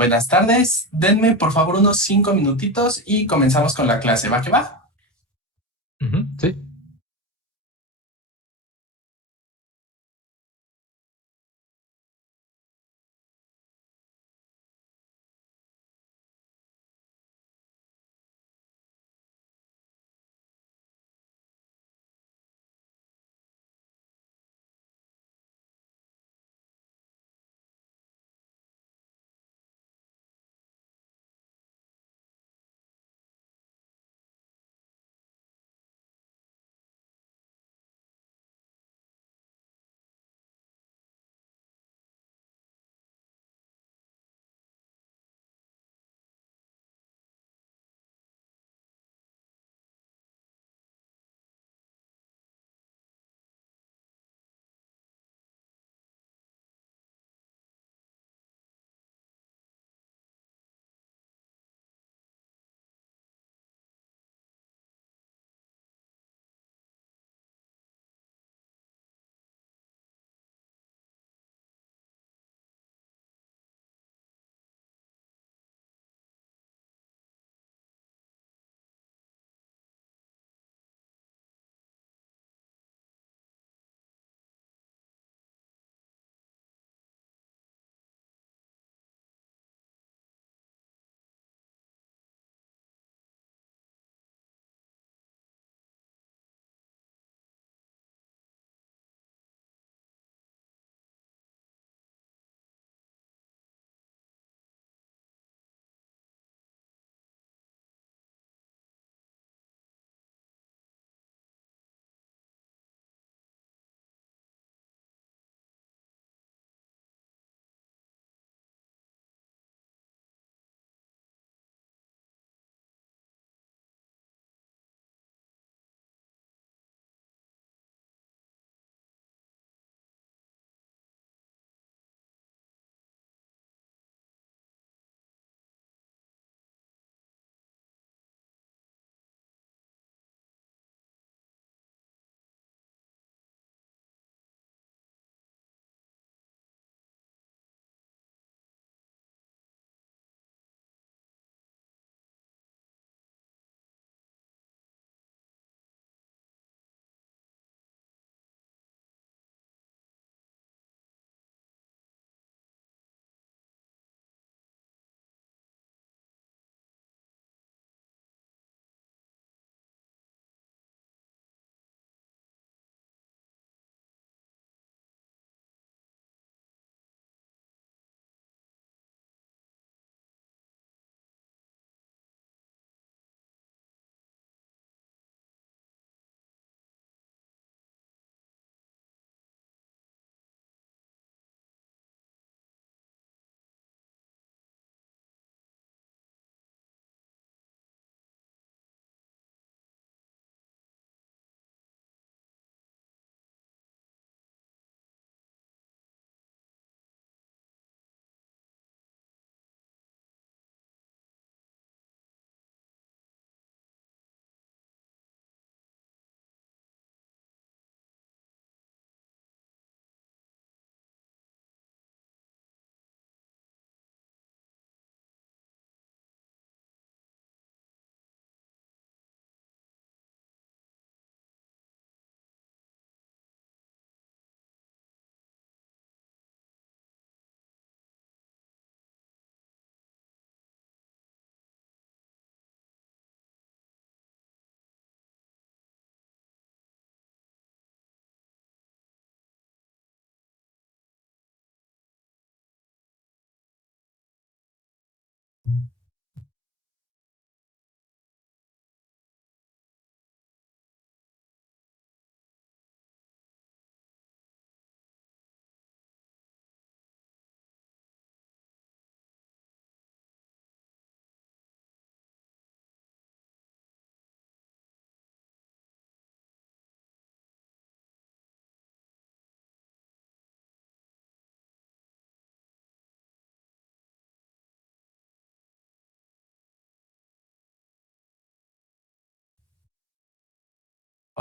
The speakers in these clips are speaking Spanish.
Buenas tardes, denme por favor unos 5 minutitos y comenzamos con la clase. ¿Va que va? Ujú, sí.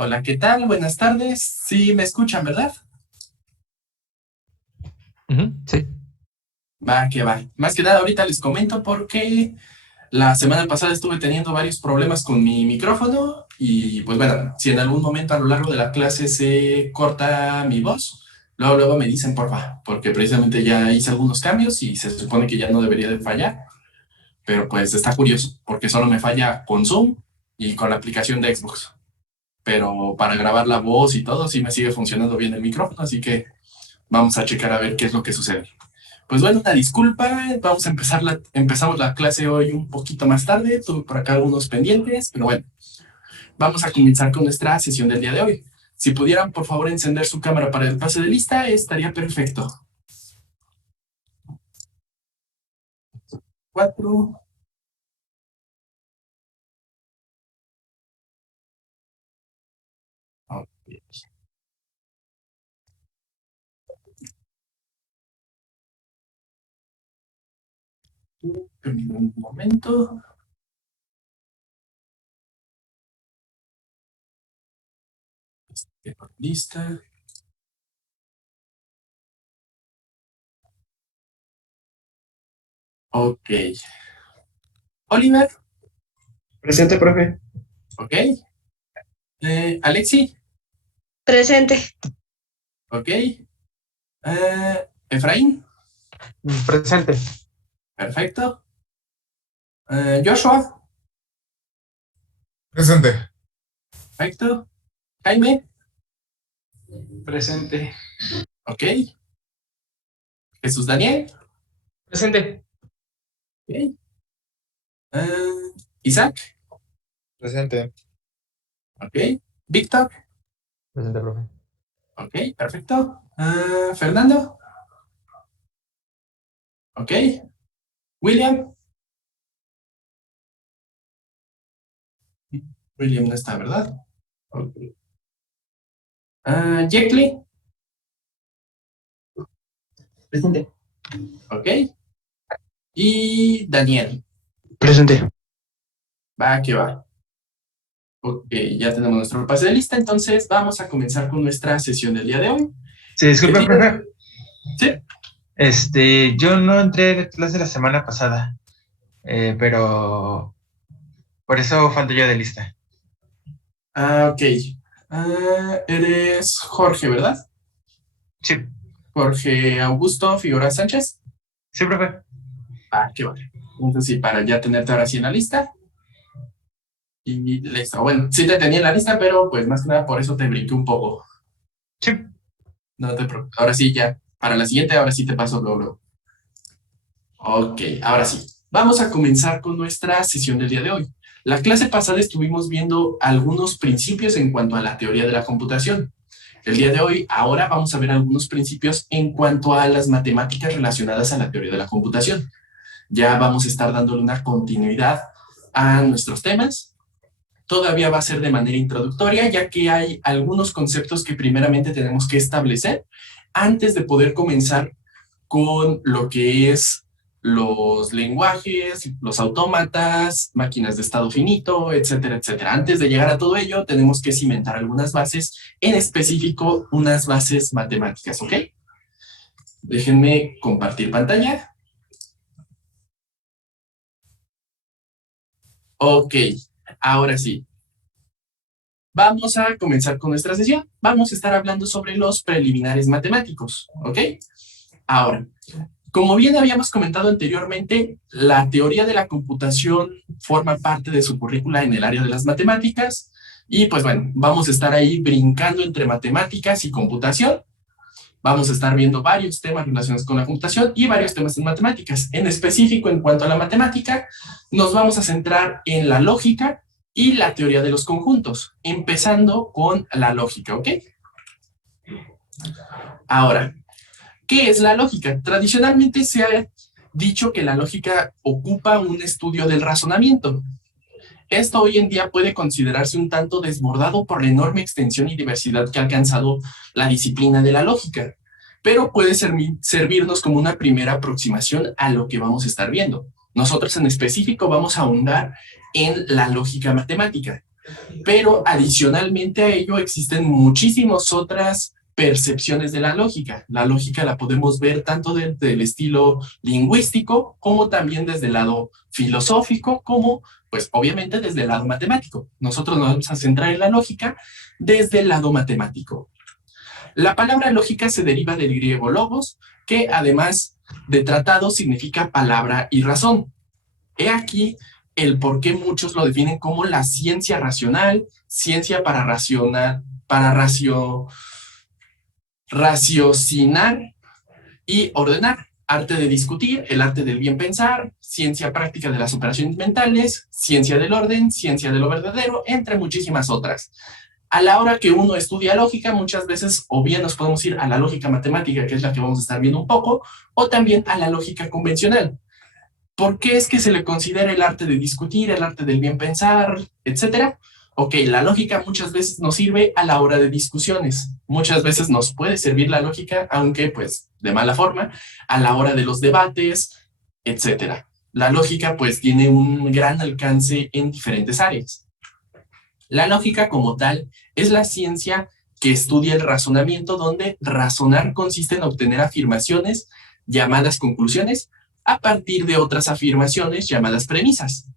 Hola, ¿qué tal? Buenas tardes. Sí, me escuchan, ¿verdad? Ujú, sí. Va que va. Más que nada ahorita les comento porque la semana pasada estuve teniendo varios problemas con mi micrófono y pues bueno, si en algún momento a lo largo de la clase se corta mi voz, luego me dicen porfa, porque precisamente ya hice algunos cambios y se supone que ya no debería de fallar, pero pues está curioso porque solo me falla con Zoom y con la aplicación de Xbox. Pero para grabar la voz y todo sí me sigue funcionando bien el micrófono, así que vamos a checar a ver qué es lo que sucede. Pues bueno, una disculpa, vamos a empezamos la clase hoy un poquito más tarde, tuve por acá algunos pendientes, pero bueno, vamos a comenzar con nuestra sesión del día de hoy. Si pudieran, por favor, encender su cámara para el pase de lista, estaría perfecto. 4. Ok. Un momento. Lista. Ok. Oliver. Presente, profe. Ok. Alexi. Presente. Ok. Efraín. Presente. Perfecto. Joshua. Presente. Perfecto. Jaime. Presente. Ok. Jesús Daniel. Presente. Ok. Isaac. Presente. Ok. Víctor. Presente, profe. Ok, perfecto. Fernando. Ok. William. William no está, ¿verdad? Ok. Jackley. Presente. Ok. Y Daniel. Presente. Va que va. Ok, ya tenemos nuestro pase de lista, entonces vamos a comenzar con nuestra sesión del día de hoy. Sí, disculpe, El día- profe. Sí. Yo no entré a clase la semana pasada, pero por eso falto yo de lista. Ok. Eres Jorge, ¿verdad? Sí, Jorge Augusto Figueroa Sánchez. sí, profe. Qué vale. Entonces, sí, para ya tenerte ahora sí en la lista. Y listo. Bueno, sí te tenía en la lista, pero pues más que nada por eso te brinqué un poco. Sí. No te preocupes. Ahora sí, ya. Para la siguiente, ahora sí te paso luego. Ok, ahora sí. Vamos a comenzar con nuestra sesión del día de hoy. La clase pasada estuvimos viendo algunos principios en cuanto a la teoría de la computación. El día de hoy, ahora vamos a ver algunos principios en cuanto a las matemáticas relacionadas a la teoría de la computación. Ya vamos a estar dándole una continuidad a nuestros temas. Todavía va a ser de manera introductoria, ya que hay algunos conceptos que primeramente tenemos que establecer antes de poder comenzar con lo que es los lenguajes, los autómatas, máquinas de estado finito, etcétera, etcétera. Antes de llegar a todo ello, tenemos que cimentar algunas bases, en específico unas bases matemáticas, ¿ok? Déjenme compartir pantalla. Ok, ahora sí. Vamos a comenzar con nuestra sesión. Vamos a estar hablando sobre los preliminares matemáticos, ¿ok? Ahora, como bien habíamos comentado anteriormente, la teoría de la computación forma parte de su currícula en el área de las matemáticas y pues bueno, vamos a estar ahí brincando entre matemáticas y computación. Vamos a estar viendo varios temas relacionados con la computación y varios temas en matemáticas. En específico, en cuanto a la matemática, nos vamos a centrar en la lógica y la teoría de los conjuntos, empezando con la lógica, ¿ok? Ahora, ¿qué es la lógica? Tradicionalmente se ha dicho que la lógica ocupa un estudio del razonamiento. Esto hoy en día puede considerarse un tanto desbordado por la enorme extensión y diversidad que ha alcanzado la disciplina de la lógica, pero puede servirnos como una primera aproximación a lo que vamos a estar viendo. Nosotros en específico vamos a ahondar en la lógica matemática, pero adicionalmente a ello existen muchísimas otras percepciones de la lógica. La lógica la podemos ver tanto desde el estilo lingüístico, como también desde el lado filosófico, como, pues, obviamente desde el lado matemático. Nosotros nos vamos a centrar en la lógica desde el lado matemático. La palabra lógica se deriva del griego logos, que además de tratado significa palabra y razón. He aquí el por qué muchos lo definen como la ciencia racional, ciencia para raciocinar y ordenar, arte de discutir, el arte del bien pensar, ciencia práctica de las operaciones mentales, ciencia del orden, ciencia de lo verdadero, entre muchísimas otras. A la hora que uno estudia lógica, muchas veces o bien nos podemos ir a la lógica matemática, que es la que vamos a estar viendo un poco, o también a la lógica convencional. ¿Por qué es que se le considera el arte de discutir, el arte del bien pensar, etcétera? Ok, la lógica muchas veces nos sirve a la hora de discusiones. Muchas veces nos puede servir la lógica, aunque pues de mala forma, a la hora de los debates, etcétera. La lógica pues tiene un gran alcance en diferentes áreas. La lógica como tal es la ciencia que estudia el razonamiento, donde razonar consiste en obtener afirmaciones llamadas conclusiones a partir de otras afirmaciones llamadas premisas,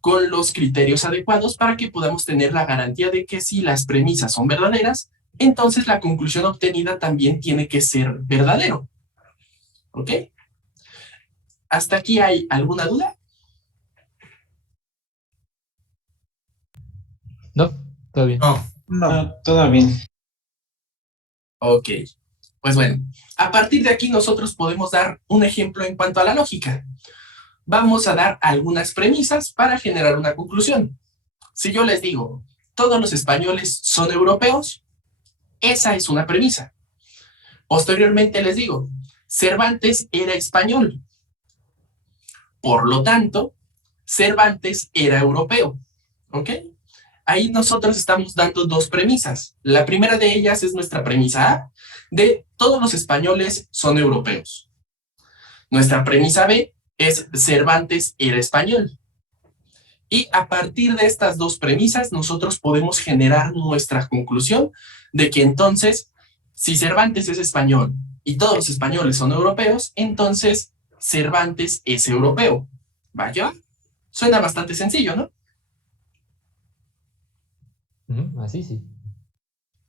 con los criterios adecuados para que podamos tener la garantía de que si las premisas son verdaderas, entonces la conclusión obtenida también tiene que ser verdadero. ¿Ok? ¿Hasta aquí hay alguna duda? No, todo bien. No, todo bien. Ok. Pues bueno, a partir de aquí nosotros podemos dar un ejemplo en cuanto a la lógica. Vamos a dar algunas premisas para generar una conclusión. Si yo les digo, todos los españoles son europeos, esa es una premisa. Posteriormente les digo, Cervantes era español. Por lo tanto, Cervantes era europeo. ¿Ok? Ahí nosotros estamos dando dos premisas. La primera de ellas es nuestra premisa A, de todos los españoles son europeos. Nuestra premisa B es Cervantes era español. Y a partir de estas dos premisas, nosotros podemos generar nuestra conclusión de que entonces, si Cervantes es español y todos los españoles son europeos, entonces Cervantes es europeo. ¿Vaya? Suena bastante sencillo, ¿no? Así sí.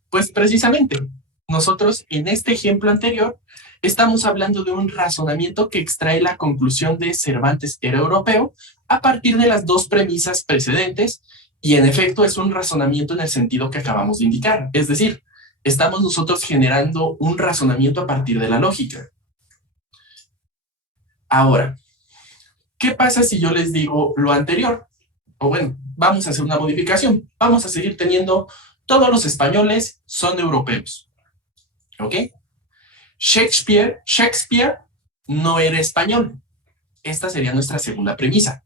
Pues precisamente, nosotros en este ejemplo anterior estamos hablando de un razonamiento que extrae la conclusión de Cervantes era europeo a partir de las dos premisas precedentes, y en efecto es un razonamiento en el sentido que acabamos de indicar. Es decir, estamos nosotros generando un razonamiento a partir de la lógica. Ahora, ¿qué pasa si yo les digo lo anterior? O bueno, vamos a hacer una modificación. Vamos a seguir teniendo todos los españoles son europeos. ¿Ok? Shakespeare no era español. Esta sería nuestra segunda premisa.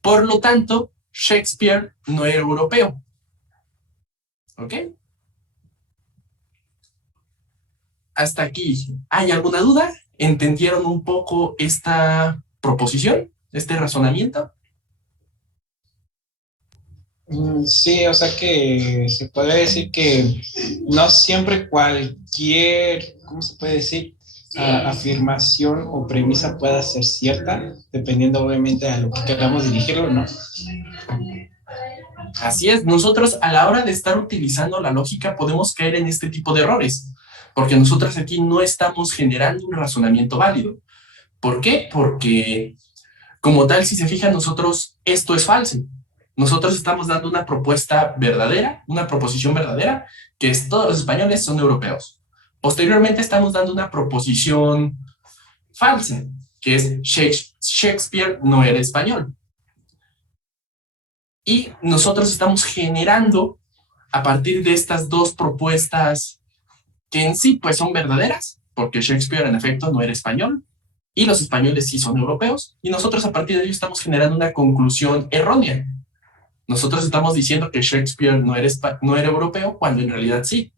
Por lo tanto, Shakespeare no era europeo. ¿Ok? Hasta aquí, ¿hay alguna duda? ¿Entendieron un poco esta proposición, este razonamiento? Sí, o sea que se podría decir que no siempre cualquier, ¿cómo se puede decir? Afirmación o premisa pueda ser cierta, dependiendo obviamente a lo que queramos dirigirlo, ¿no? Así es, nosotros a la hora de estar utilizando la lógica podemos caer en este tipo de errores, porque nosotros aquí no estamos generando un razonamiento válido. ¿Por qué? Porque como tal, si se fijan, nosotros esto es falso. Nosotros estamos dando una propuesta verdadera, una proposición verdadera, que es todos los españoles son europeos. Posteriormente estamos dando una proposición falsa, que es Shakespeare no era español. Y nosotros estamos generando, a partir de estas dos propuestas, que en sí pues son verdaderas, porque Shakespeare en efecto no era español, y los españoles sí son europeos, y nosotros a partir de ello estamos generando una conclusión errónea. Nosotros estamos diciendo que Shakespeare no era europeo, cuando en realidad sí.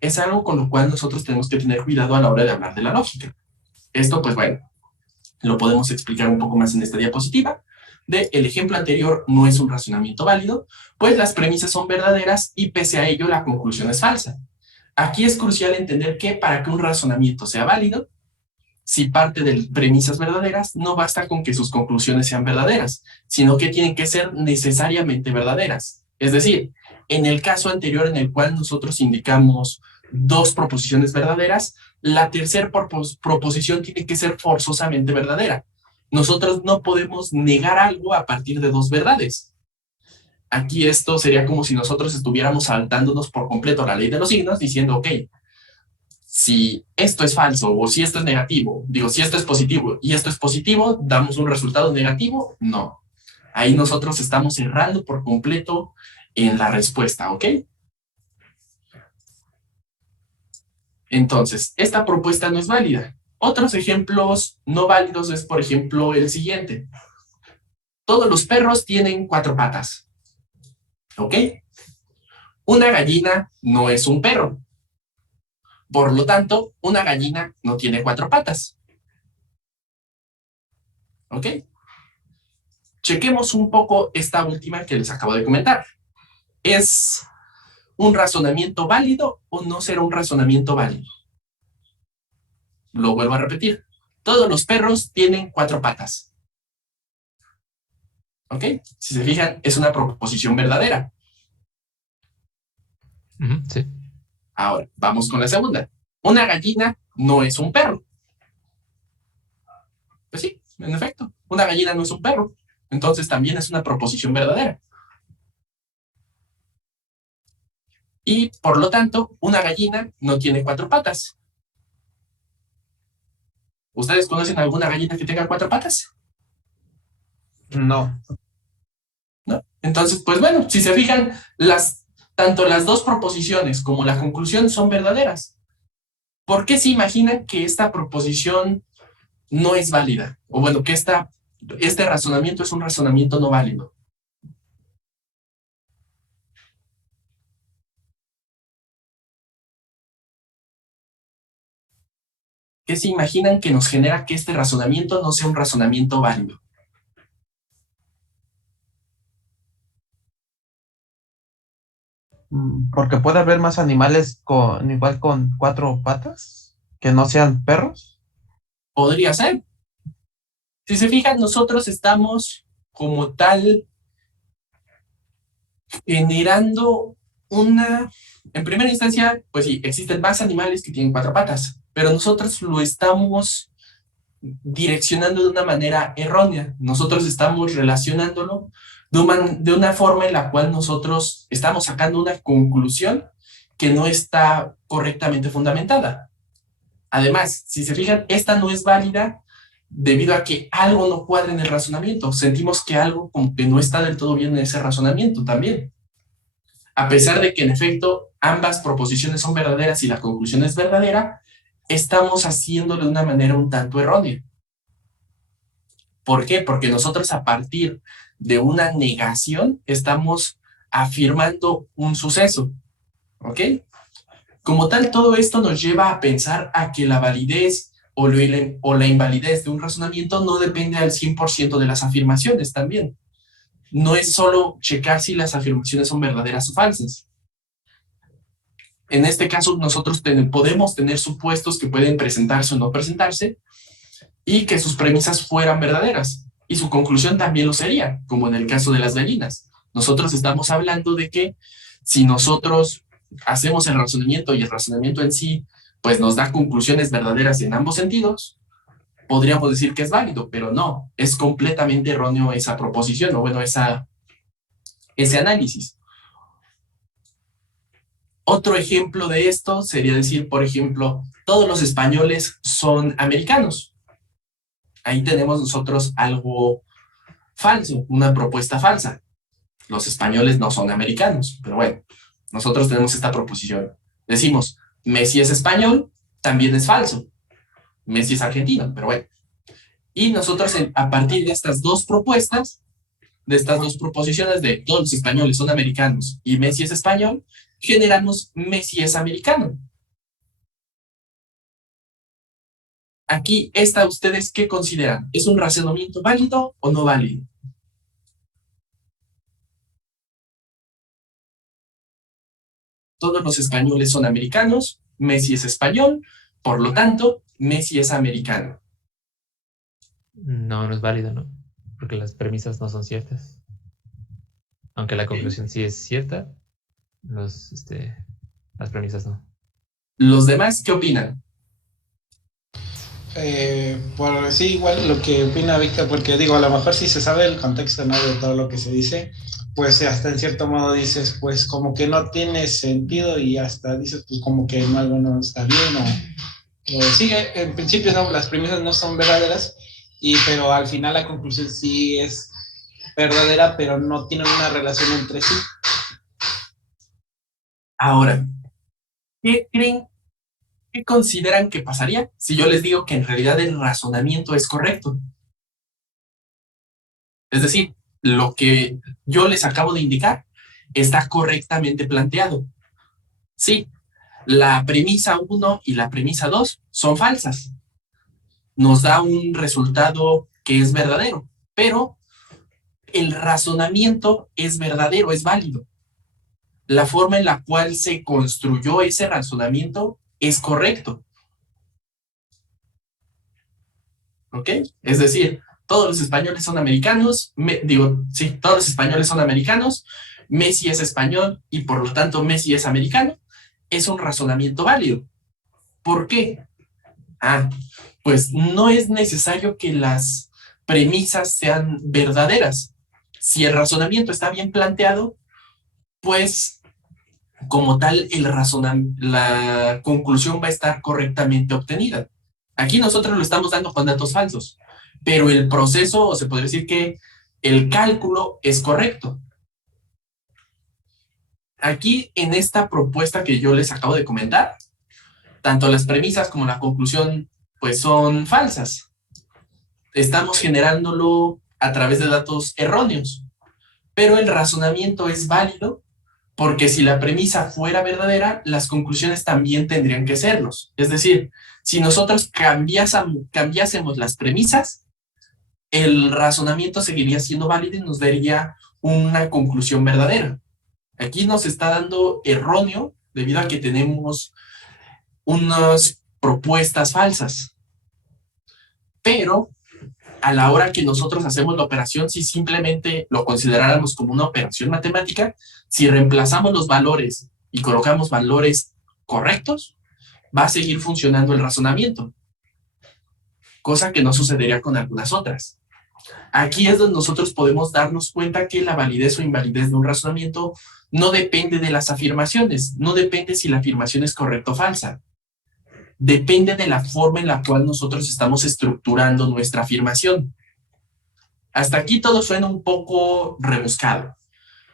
Es algo con lo cual nosotros tenemos que tener cuidado a la hora de hablar de la lógica. Esto, pues bueno, lo podemos explicar un poco más en esta diapositiva. El ejemplo anterior no es un razonamiento válido, pues las premisas son verdaderas y pese a ello la conclusión es falsa. Aquí es crucial entender que para que un razonamiento sea válido, si parte de premisas verdaderas, no basta con que sus conclusiones sean verdaderas, sino que tienen que ser necesariamente verdaderas. Es decir, en el caso anterior en el cual nosotros indicamos dos proposiciones verdaderas, la tercera proposición tiene que ser forzosamente verdadera. Nosotros no podemos negar algo a partir de dos verdades. Aquí esto sería como si nosotros estuviéramos saltándonos por completo la ley de los signos, diciendo, ok, si esto es falso o si esto es negativo, digo, si esto es positivo y esto es positivo, ¿damos un resultado negativo? No. Ahí nosotros estamos errando por completo en la respuesta, ¿ok? Entonces, esta propuesta no es válida. Otros ejemplos no válidos es, por ejemplo, el siguiente. Todos los perros tienen 4 patas, ¿ok? Una gallina no es un perro. Por lo tanto, una gallina no tiene 4 patas. ¿Ok? Chequemos un poco esta última que les acabo de comentar. ¿Es un razonamiento válido o no será un razonamiento válido? Lo vuelvo a repetir. Todos los perros tienen 4 patas. ¿Ok? Si se fijan, es una proposición verdadera. Sí. Ahora, vamos con la segunda. Una gallina no es un perro. Pues sí, en efecto, una gallina no es un perro. Entonces también es una proposición verdadera. Y por lo tanto, una gallina no tiene 4 patas. ¿Ustedes conocen alguna gallina que tenga 4 patas? No. ¿No? Entonces, pues bueno, si se fijan, tanto las dos proposiciones como la conclusión son verdaderas. ¿Por qué se imaginan que esta proposición no es válida? O bueno, que este razonamiento es un razonamiento no válido. ¿Qué se imaginan que nos genera que este razonamiento no sea un razonamiento válido? Porque puede haber más animales igual con 4 patas que no sean perros. Podría ser. Si se fijan, nosotros estamos como tal generando en primera instancia, pues sí, existen más animales que tienen 4 patas, pero nosotros lo estamos direccionando de una manera errónea. Nosotros estamos relacionándolo de una forma en la cual nosotros estamos sacando una conclusión que no está correctamente fundamentada. Además, si se fijan, esta no es válida debido a que algo no cuadra en el razonamiento. Sentimos que algo como que no está del todo bien en ese razonamiento también. A pesar de que en efecto ambas proposiciones son verdaderas y la conclusión es verdadera, estamos haciéndolo de una manera un tanto errónea. ¿Por qué? Porque nosotros a partir de una negación estamos afirmando un suceso, ¿ok? Como tal, todo esto nos lleva a pensar a que la validez o la invalidez de un razonamiento no depende al 100% de las afirmaciones también. No es solo checar si las afirmaciones son verdaderas o falsas. En este caso, nosotros podemos tener supuestos que pueden presentarse o no presentarse y que sus premisas fueran verdaderas. Y su conclusión también lo sería, como en el caso de las gallinas. Nosotros estamos hablando de que si nosotros hacemos el razonamiento y el razonamiento en sí, pues nos da conclusiones verdaderas en ambos sentidos, podríamos decir que es válido, pero no, es completamente erróneo esa proposición, o bueno, ese análisis. Otro ejemplo de esto sería decir, por ejemplo, todos los españoles son americanos. Ahí tenemos nosotros algo falso, una propuesta falsa. Los españoles no son americanos, pero bueno, nosotros tenemos esta proposición. Decimos, Messi es español, también es falso. Messi es argentino, pero bueno. Y nosotros a partir de estas dos propuestas, de estas dos proposiciones de todos los españoles son americanos y Messi es español, generamos Messi es americano. Aquí, ¿ustedes qué consideran? ¿Es un razonamiento válido o no válido? todos los españoles son americanos, Messi es español, por lo tanto, Messi es americano. No, no es válido, ¿no? Porque las premisas no son ciertas. Aunque la conclusión sí es cierta, las premisas no. ¿Los demás qué opinan? Por sí, igual lo que opina Víctor, porque digo, a lo mejor si se sabe el contexto, ¿no?, de todo lo que se dice, pues hasta en cierto modo dices, pues como que no tiene sentido y hasta dices, pues como que no, algo no está bien o sí, en principio no, las premisas no son verdaderas, pero al final la conclusión sí es verdadera, pero no tienen una relación entre sí. Ahora, ¿qué creen? ¿Qué consideran que pasaría si yo les digo que en realidad el razonamiento es correcto? Es decir, lo que yo les acabo de indicar está correctamente planteado. Sí, la premisa 1 y la premisa 2 son falsas. Nos da un resultado que es verdadero, pero el razonamiento es verdadero, es válido. La forma en la cual se construyó ese razonamiento es correcto. ¿Ok? Es decir, todos los españoles son americanos, todos los españoles son americanos, Messi es español y por lo tanto Messi es americano, es un razonamiento válido. ¿Por qué? Pues no es necesario que las premisas sean verdaderas. Si el razonamiento está bien planteado, pues como tal la conclusión va a estar correctamente obtenida. Aquí nosotros lo estamos dando con datos falsos, pero el proceso, o se podría decir que el cálculo es correcto. Aquí en esta propuesta que yo les acabo de comentar, tanto las premisas como la conclusión pues son falsas. Estamos generándolo a través de datos erróneos, pero el razonamiento es válido porque si la premisa fuera verdadera, las conclusiones también tendrían que serlos. Es decir, si nosotros cambiásemos las premisas, el razonamiento seguiría siendo válido y nos daría una conclusión verdadera. Aquí nos está dando erróneo debido a que tenemos unas propuestas falsas. Pero a la hora que nosotros hacemos la operación, si simplemente lo consideráramos como una operación matemática, si reemplazamos los valores y colocamos valores correctos, va a seguir funcionando el razonamiento, cosa que no sucedería con algunas otras. Aquí es donde nosotros podemos darnos cuenta que la validez o invalidez de un razonamiento no depende de las afirmaciones, no depende si la afirmación es correcta o falsa. Depende de la forma en la cual nosotros estamos estructurando nuestra afirmación. Hasta aquí todo suena un poco rebuscado.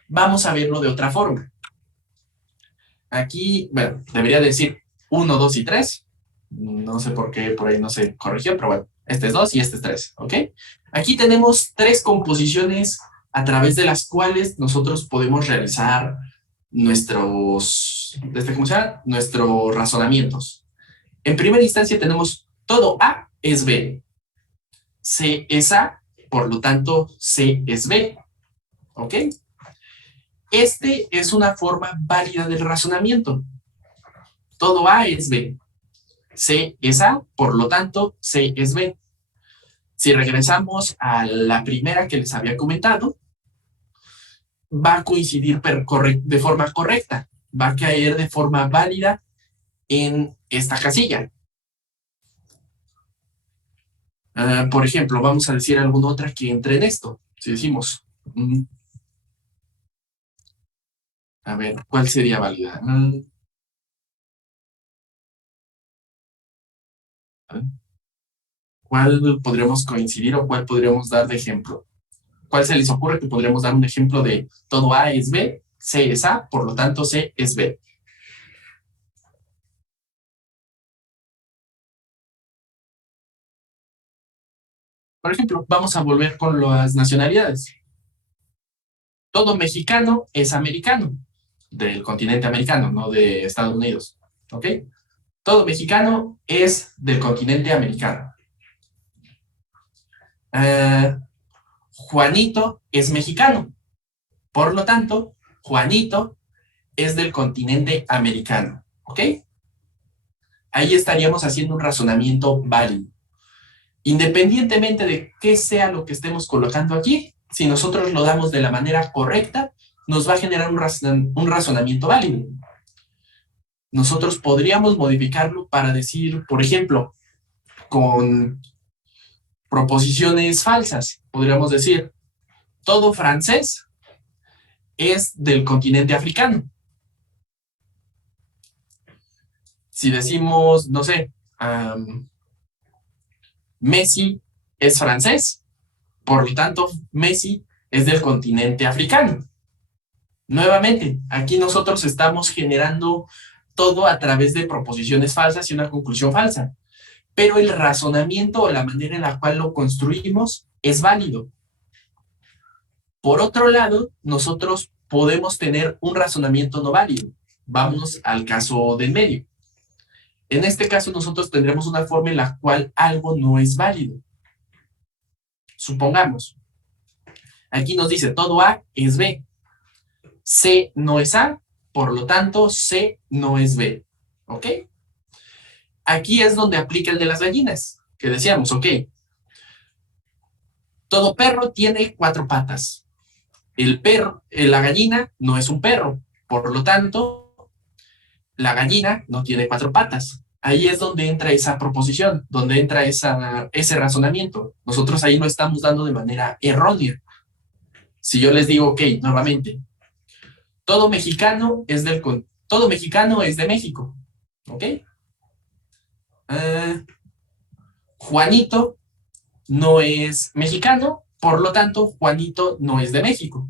Vamos a verlo de otra forma. Aquí, bueno, debería decir 1, 2 y 3. No sé por qué por ahí no se corrigió, pero bueno, este es 2 y este es 3, ¿ok? Aquí tenemos 3 composiciones a través de las cuales nosotros podemos realizar nuestros razonamientos. En primera instancia tenemos todo A es B. C es A, por lo tanto C es B. ¿Ok? Este es una forma válida del razonamiento. Todo A es B. C es A, por lo tanto C es B. Si regresamos a la primera que les había comentado, va a coincidir de forma correcta. Va a caer de forma válida en esta casilla. Por ejemplo, vamos a decir alguna otra que entre en esto. Si decimos, a ver, ¿cuál sería válida? ¿Cuál podríamos coincidir o cuál podríamos dar de ejemplo? ¿Cuál se les ocurre que podríamos dar un ejemplo de todo A es B, C es A, por lo tanto C es B? Por ejemplo, vamos a volver con las nacionalidades. Todo mexicano es americano, del continente americano, no de Estados Unidos. ¿Ok? Todo mexicano es del continente americano. Juanito es mexicano. Por lo tanto, Juanito es del continente americano, ¿ok? Ahí estaríamos haciendo un razonamiento válido. Independientemente de qué sea lo que estemos colocando aquí, si nosotros lo damos de la manera correcta, nos va a generar un razonamiento válido. Nosotros podríamos modificarlo para decir, por ejemplo, con proposiciones falsas. Podríamos decir, todo francés es del continente africano. Si decimos, no sé, Messi es francés, por lo tanto, Messi es del continente africano. Nuevamente, aquí nosotros estamos generando todo a través de proposiciones falsas y una conclusión falsa. Pero el razonamiento o la manera en la cual lo construimos es válido. Por otro lado, nosotros podemos tener un razonamiento no válido. Vámonos al caso del medio. En este caso, nosotros tendremos una forma en la cual algo no es válido. Supongamos, aquí nos dice todo A es B. C no es A, por lo tanto, C no es B. ¿Ok? Aquí es donde aplica el de las gallinas, que decíamos, ok, todo perro tiene 4 patas. La gallina no es un perro, por lo tanto, la gallina no tiene 4 patas. Ahí es donde entra esa proposición, donde entra ese razonamiento. Nosotros ahí lo estamos dando de manera errónea. Si yo les digo, ok, nuevamente, todo mexicano es de México, ¿ok? Juanito no es mexicano, por lo tanto, Juanito no es de México.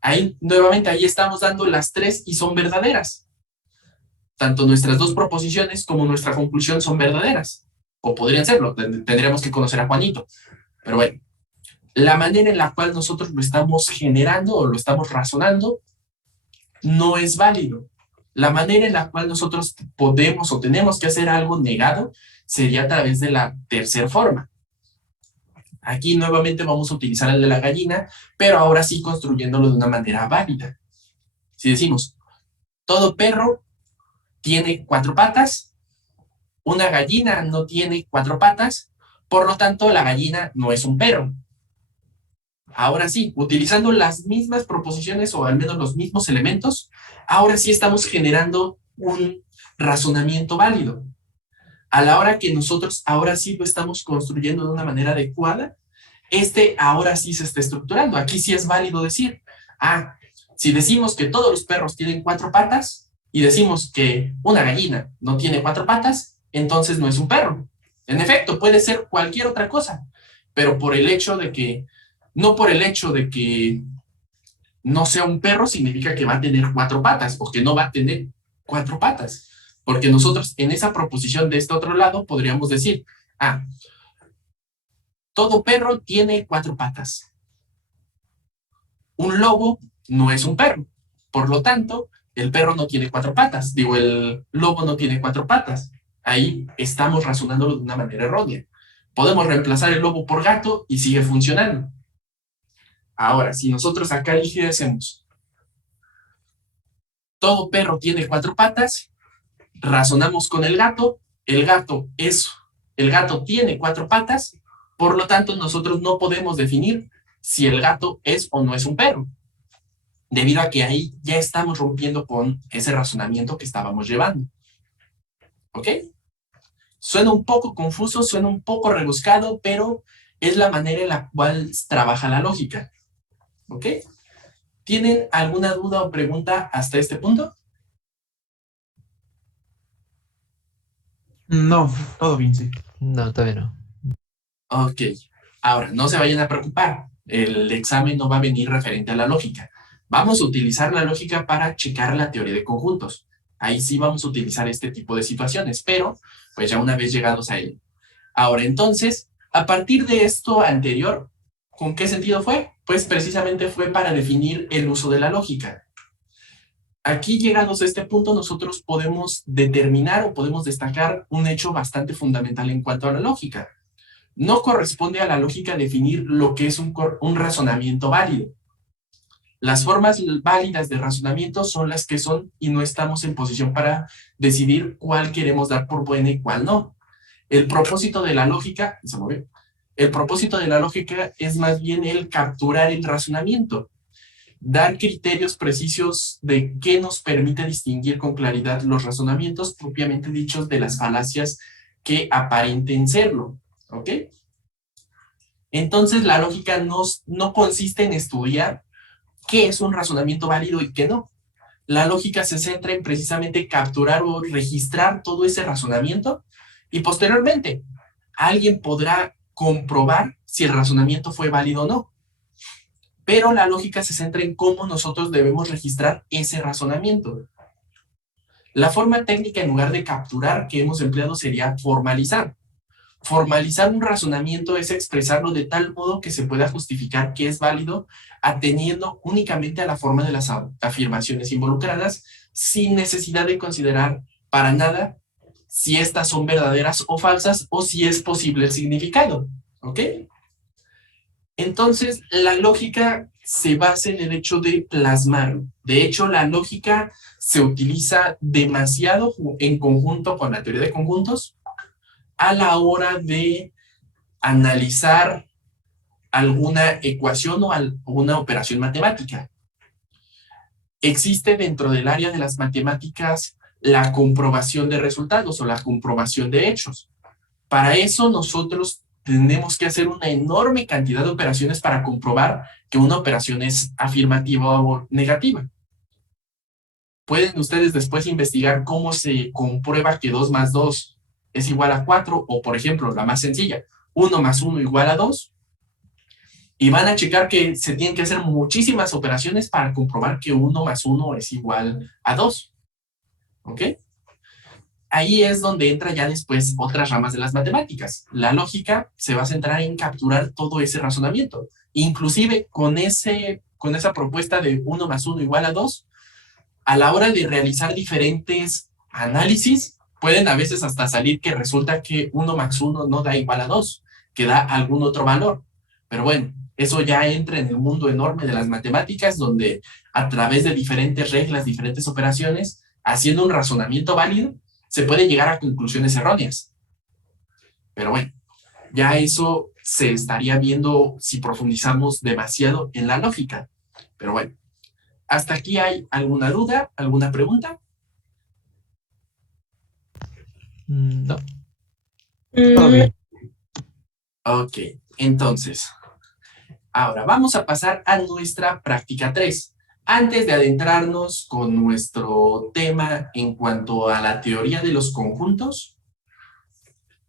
Ahí, nuevamente, ahí estamos dando las 3 y son verdaderas. Tanto nuestras 2 proposiciones como nuestra conclusión son verdaderas. O podrían serlo, tendríamos que conocer a Juanito. Pero bueno, la manera en la cual nosotros lo estamos generando o lo estamos razonando no es válido. La manera en la cual nosotros podemos o tenemos que hacer algo negado sería a través de la tercera forma. Aquí nuevamente vamos a utilizar el de la gallina, pero ahora sí construyéndolo de una manera válida. Si decimos, todo perro tiene 4 patas, una gallina no tiene 4 patas, por lo tanto la gallina no es un perro. Ahora sí, utilizando las mismas proposiciones o al menos los mismos elementos, ahora sí estamos generando un razonamiento válido. A la hora que nosotros ahora sí lo estamos construyendo de una manera adecuada, ahora sí se está estructurando. Aquí sí es válido decir, si decimos que todos los perros tienen 4 patas y decimos que una gallina no tiene 4 patas, entonces no es un perro. En efecto, puede ser cualquier otra cosa, pero no por el hecho de que no sea un perro significa que va a tener 4 patas o que no va a tener 4 patas. Porque nosotros en esa proposición de este otro lado podríamos decir, todo perro tiene 4 patas. Un lobo no es un perro. Por lo tanto, el perro no tiene 4 patas. El lobo no tiene 4 patas. Ahí estamos razonándolo de una manera errónea. Podemos reemplazar el lobo por gato y sigue funcionando. Ahora, si nosotros acá dijésemos, todo perro tiene 4 patas, razonamos con el gato tiene 4 patas, por lo tanto nosotros no podemos definir si el gato es o no es un perro, debido a que ahí ya estamos rompiendo con ese razonamiento que estábamos llevando. ¿Ok? Suena un poco confuso, suena un poco rebuscado, pero es la manera en la cual trabaja la lógica. ¿Ok? ¿Tienen alguna duda o pregunta hasta este punto? No, todo bien, sí. No, todavía no. Ok. Ahora, no se vayan a preocupar. El examen no va a venir referente a la lógica. Vamos a utilizar la lógica para checar la teoría de conjuntos. Ahí sí vamos a utilizar este tipo de situaciones, pero pues ya una vez llegados a ello. Ahora, entonces, a partir de esto anterior, ¿con qué sentido fue? Pues precisamente fue para definir el uso de la lógica. Aquí, llegados a este punto, nosotros podemos determinar o podemos destacar un hecho bastante fundamental en cuanto a la lógica. No corresponde a la lógica definir lo que es un razonamiento válido. Las formas válidas de razonamiento son las que son y no estamos en posición para decidir cuál queremos dar por buena y cuál no. El propósito de la lógica, se movió. El propósito de la lógica es más bien el capturar el razonamiento, dar criterios precisos de qué nos permite distinguir con claridad los razonamientos propiamente dichos de las falacias que aparenten serlo, ¿ok? Entonces la lógica no consiste en estudiar qué es un razonamiento válido y qué no. La lógica se centra en precisamente capturar o registrar todo ese razonamiento y posteriormente alguien podrá comprobar si el razonamiento fue válido o no. Pero la lógica se centra en cómo nosotros debemos registrar ese razonamiento. La forma técnica en lugar de capturar que hemos empleado sería formalizar. Formalizar un razonamiento es expresarlo de tal modo que se pueda justificar que es válido ateniendo únicamente a la forma de las afirmaciones involucradas sin necesidad de considerar para nada si estas son verdaderas o falsas o si es posible el significado. ¿Ok? Entonces, la lógica se basa en el hecho de plasmarlo. De hecho, la lógica se utiliza demasiado en conjunto con la teoría de conjuntos a la hora de analizar alguna ecuación o alguna operación matemática. Existe dentro del área de las matemáticas la comprobación de resultados o la comprobación de hechos. Para eso nosotros tenemos que hacer una enorme cantidad de operaciones para comprobar que una operación es afirmativa o negativa. Pueden ustedes después investigar cómo se comprueba que 2 más 2 es igual a 4, o por ejemplo, la más sencilla, 1 más 1 igual a 2, y van a checar que se tienen que hacer muchísimas operaciones para comprobar que 1 más 1 es igual a 2. ¿Ok? Ahí es donde entra ya después otras ramas de las matemáticas. La lógica se va a centrar en capturar todo ese razonamiento. Inclusive con esa propuesta de 1 más 1 igual a 2, a la hora de realizar diferentes análisis, pueden a veces hasta salir que resulta que 1 más 1 no da igual a 2, que da algún otro valor. Pero bueno, eso ya entra en el mundo enorme de las matemáticas, donde a través de diferentes reglas, diferentes operaciones, haciendo un razonamiento válido, se puede llegar a conclusiones erróneas. Pero bueno, ya eso se estaría viendo si profundizamos demasiado en la lógica. Pero bueno, ¿hasta aquí hay alguna duda, alguna pregunta? No. Todo bien. Ok, entonces, ahora vamos a pasar a nuestra práctica 3. Antes de adentrarnos con nuestro tema en cuanto a la teoría de los conjuntos,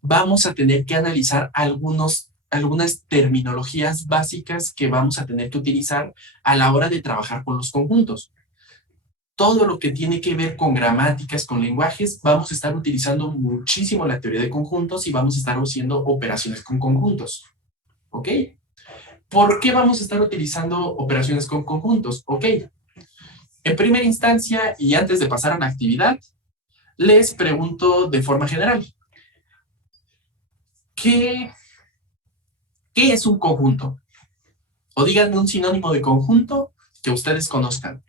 vamos a tener que analizar algunas terminologías básicas que vamos a tener que utilizar a la hora de trabajar con los conjuntos. Todo lo que tiene que ver con gramáticas, con lenguajes, vamos a estar utilizando muchísimo la teoría de conjuntos y vamos a estar haciendo operaciones con conjuntos. ¿Ok? ¿Por qué vamos a estar utilizando operaciones con conjuntos? Ok. En primera instancia, y antes de pasar a la actividad, les pregunto de forma general. ¿Qué es un conjunto? O díganme un sinónimo de conjunto que ustedes conozcan.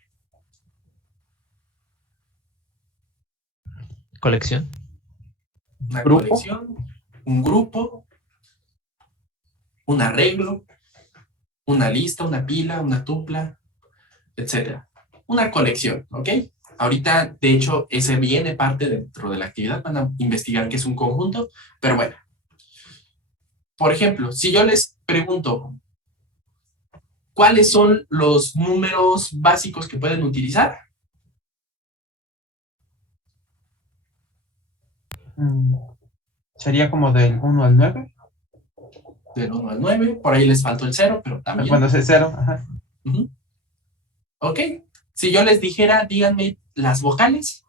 Colección. Una ¿Grupo? colección, un grupo, un arreglo, una lista, una pila, una tupla, etc. Una colección, ¿ok? Ahorita, de hecho, ese viene parte dentro de la actividad, van a investigar qué es un conjunto, pero bueno. Por ejemplo, si yo les pregunto, ¿cuáles son los números básicos que pueden utilizar? Sería como del 1 al 9. Del 1 al 9, por ahí les faltó el 0, pero también. Bueno, es 0. Ajá. Ok, si yo les dijera, díganme las vocales.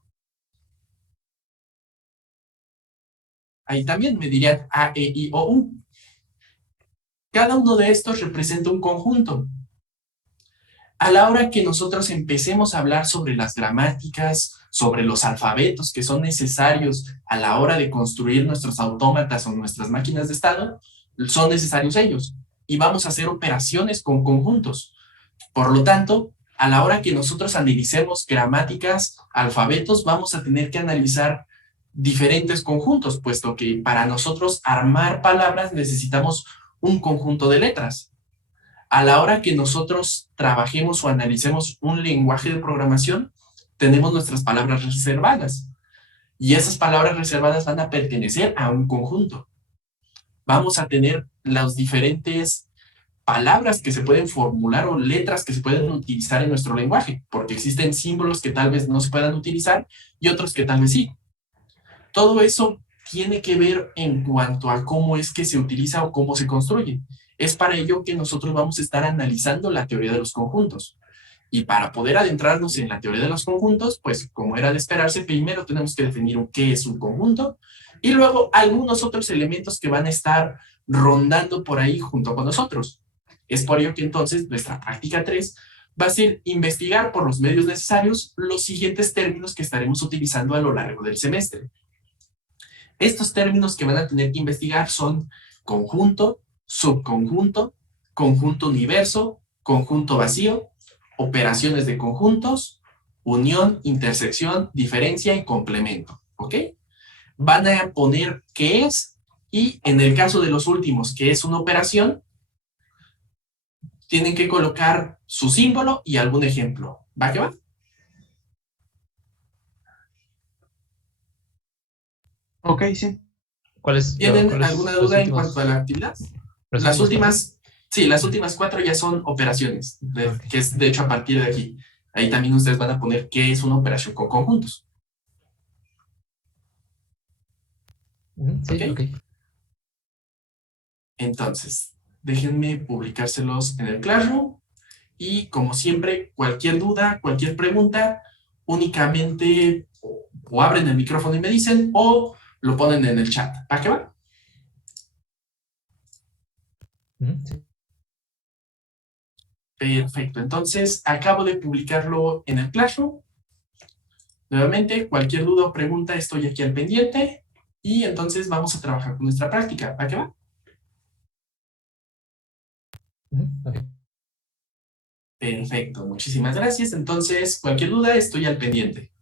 Ahí también me dirían A, E, I, O, U. Cada uno de estos representa un conjunto. A la hora que nosotros empecemos a hablar sobre las gramáticas, sobre los alfabetos que son necesarios a la hora de construir nuestros autómatas o nuestras máquinas de estado, son necesarios ellos. Y vamos a hacer operaciones con conjuntos. Por lo tanto, a la hora que nosotros analicemos gramáticas, alfabetos, vamos a tener que analizar diferentes conjuntos, puesto que para nosotros armar palabras necesitamos un conjunto de letras. A la hora que nosotros trabajemos o analicemos un lenguaje de programación, tenemos nuestras palabras reservadas. Y esas palabras reservadas van a pertenecer a un conjunto. Vamos a tener las diferentes palabras que se pueden formular o letras que se pueden utilizar en nuestro lenguaje, porque existen símbolos que tal vez no se puedan utilizar y otros que tal vez sí. Todo eso tiene que ver en cuanto a cómo es que se utiliza o cómo se construye. Es para ello que nosotros vamos a estar analizando la teoría de los conjuntos. Y para poder adentrarnos en la teoría de los conjuntos, pues como era de esperarse, primero tenemos que definir qué es un conjunto y luego algunos otros elementos que van a estar rondando por ahí junto con nosotros. Es por ello que entonces nuestra práctica 3 va a ser investigar por los medios necesarios los siguientes términos que estaremos utilizando a lo largo del semestre. Estos términos que van a tener que investigar son conjunto, subconjunto, conjunto universo, conjunto vacío, operaciones de conjuntos, unión, intersección, diferencia y complemento. ¿Ok? Van a poner qué es y en el caso de los últimos, que es una operación, tienen que colocar su símbolo y algún ejemplo. ¿Va que va? Ok, sí. ¿Tienen ¿Cuáles alguna los duda en últimos? cuanto a la actividad? ¿Los Las últimos últimas, sí, las últimas 4 ya son operaciones, Ok. que es de hecho a partir de aquí. Ahí también ustedes van a poner qué es una operación con conjuntos. Sí, ¿Ok? ok. Entonces, déjenme publicárselos en el Classroom. Y como siempre, cualquier duda, cualquier pregunta, únicamente o abren el micrófono y me dicen, o lo ponen en el chat. ¿Para qué va? Sí. Perfecto. Entonces, acabo de publicarlo en el Classroom. Nuevamente, cualquier duda o pregunta, estoy aquí al pendiente. Y entonces vamos a trabajar con nuestra práctica. ¿Para qué va? Ok. Perfecto. Muchísimas gracias. Entonces, cualquier duda, estoy al pendiente.